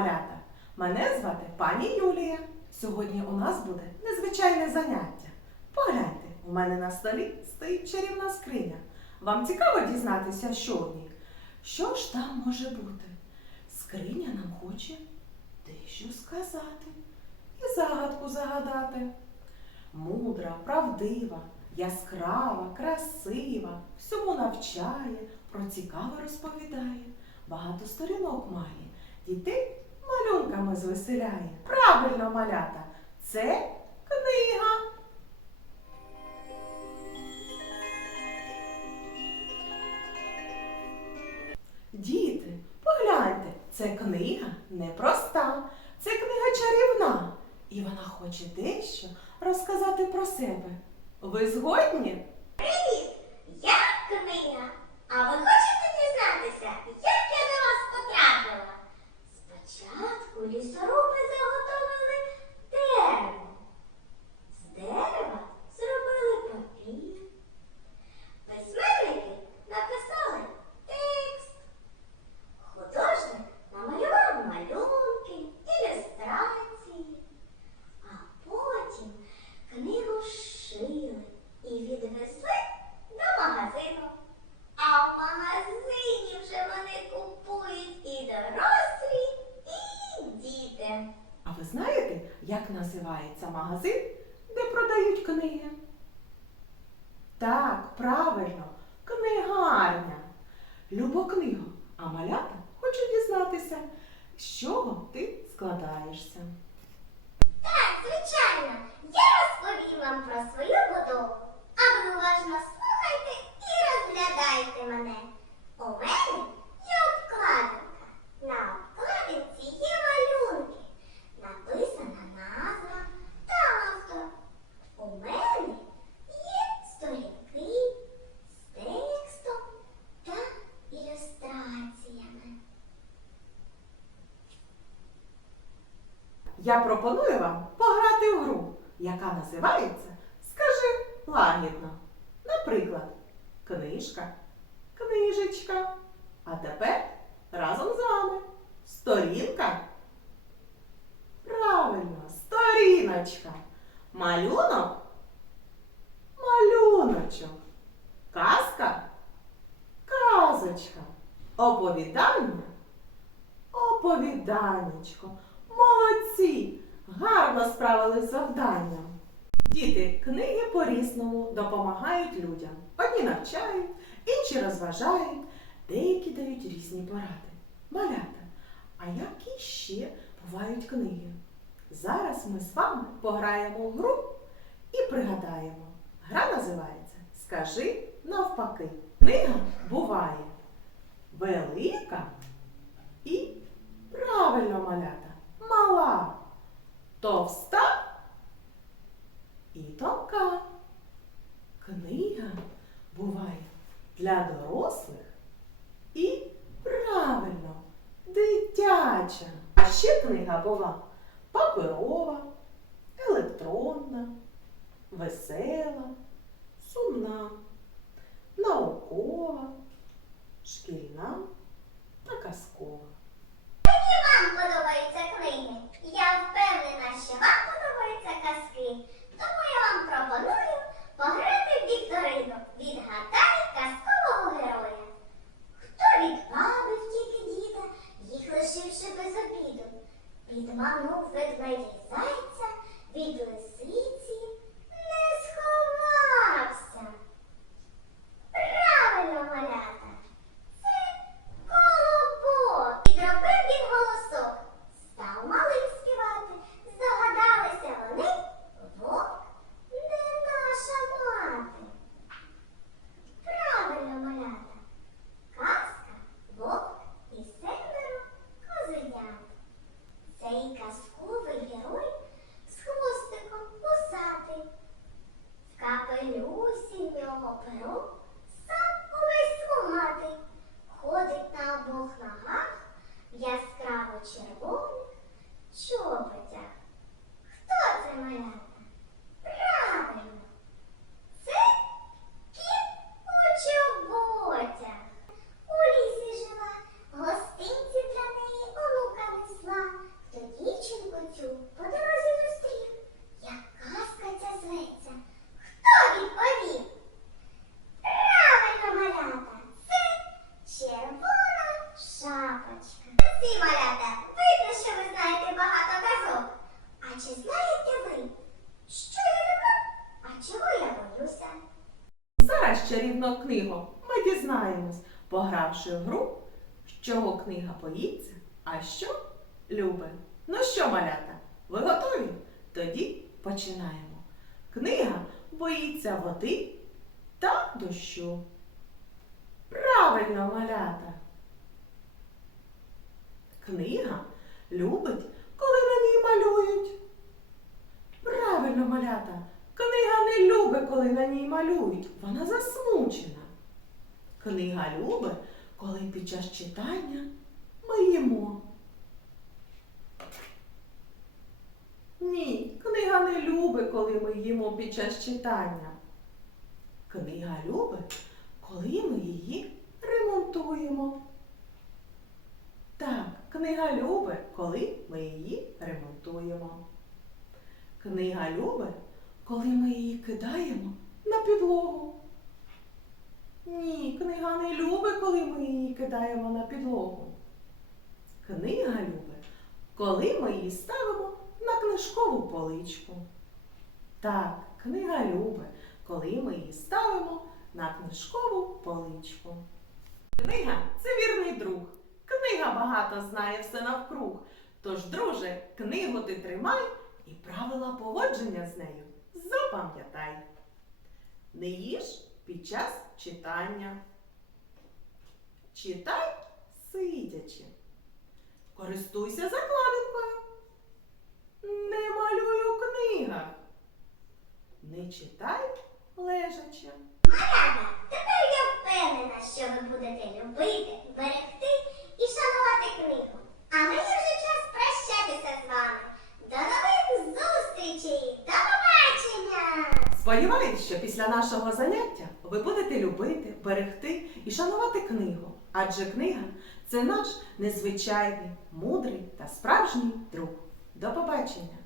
малята! Мене звати пані Юлія. Сьогодні у нас буде незвичайне заняття. Погляньте, у мене на столі стоїть чарівна скриня. Вам цікаво дізнатися, що в ній? Що ж там може бути? Скриня нам хоче дещо сказати і загадку загадати. Мудра, правдива, яскрава, красива, всьому навчає, про цікаве розповідає, багато сторінок має, дітей малюнками звеселяє. Правильно, малята, це книга. Діти, погляньте, це книга непроста, це книга чарівна, і вона хоче дещо розказати про себе. Ви згодні? Привіт! Я книга. А ви хочете дізнатися, як я до вас потрапила? Спочатку лісоруби заготовили дерево. З дерева зробили папір. Письменники написали текст. Художник намалював малюнки, ілюстрації. А потім книгу шили і відвезли до магазину. А в магазині вже вони купують і дорослі, і діти. А ви знаєте, називається магазин, де продають книги? Так, правильно, книгарня. Любо книга, а малята хочу дізнатися, з чого ти складаєшся. Так, звичайно, я розповім вам про свою будову. А ви уважно слухайте і розглядайте мене. У мене є обкладинка. На обкладинці є малюнки. Написана назва та автор. У мене є сторінки з текстом та ілюстраціями. Я пропоную вам пограти в гру, яка називається Скажи лагідно. Наприклад, книжка, книжечка. А тепер разом з вами сторінка. Правильно, сторіночка. Малюнок. Малюночок. Казка. Казочка. Оповідання. Оповіданечко. Молодці! Гарно справились завданням. Діти, книги по-різному допомагають людям. Одні навчають, інші розважають, деякі дають різні поради. Малята, а які ще бувають книги? Зараз ми з вами пограємо в гру і пригадаємо. Гра називається Скажи навпаки. Книга буває велика і правильно малята. Мала, товста і тонка. Книга буває для дорослих і правильно дитяча. А ще книга була паперова, електронна, весела, сумна, наукова, шкільна Mom, who fed my desire? доця. У лісі жила, гостинці для неї онука несла, хто дівчинку цю по дорозі зустрів. Яка казка зветься, хто відповів? Правильно малята, це червона шапочка. Ці малята, видно, що ви знаєте багато казок. А чи знаєте ви, що я люблю, а чого я боюся? Зараз ще чарівну книгу дізнаємось, погравши в гру, чого книга боїться, а що любить. Ну що, малята, ви готові? Тоді починаємо. Книга боїться води та дощу. Правильно, малята. Книга любить, коли на ній малюють. Правильно, малята. Книга не любить, коли на ній малюють. Вона засмучена. Книга любить, коли під час читання ми їмо. Ні, книга не любить, коли ми їмо під час читання. Книга любить, коли ми її ремонтуємо. Так, книга любить, коли ми її ремонтуємо. Книга любить, коли ми її кидаємо на підлогу. Книга не любить, коли ми її кидаємо на підлогу. Книга любить, коли ми її ставимо на книжкову поличку. Так, книга любить, коли ми її ставимо на книжкову поличку. Книга це вірний друг. Книга багато знає все навкруг. Тож, друже, книгу ти тримай і правила поводження з нею запам'ятай. Не їж під час читання. Читай сидячи. Користуйся закладинкою. Не малюй у книгах. Не читай лежачи. Малята, тепер я впевнена, що ви будете любити, берегти і шанувати книгу. А мені вже час прощатися з вами. До нових зустрічей! До побачення! Сподіваюсь, що після нашого заняття ви будете любити, берегти і шанувати книгу. Адже книга це наш незвичайний, мудрий та справжній друг. До побачення!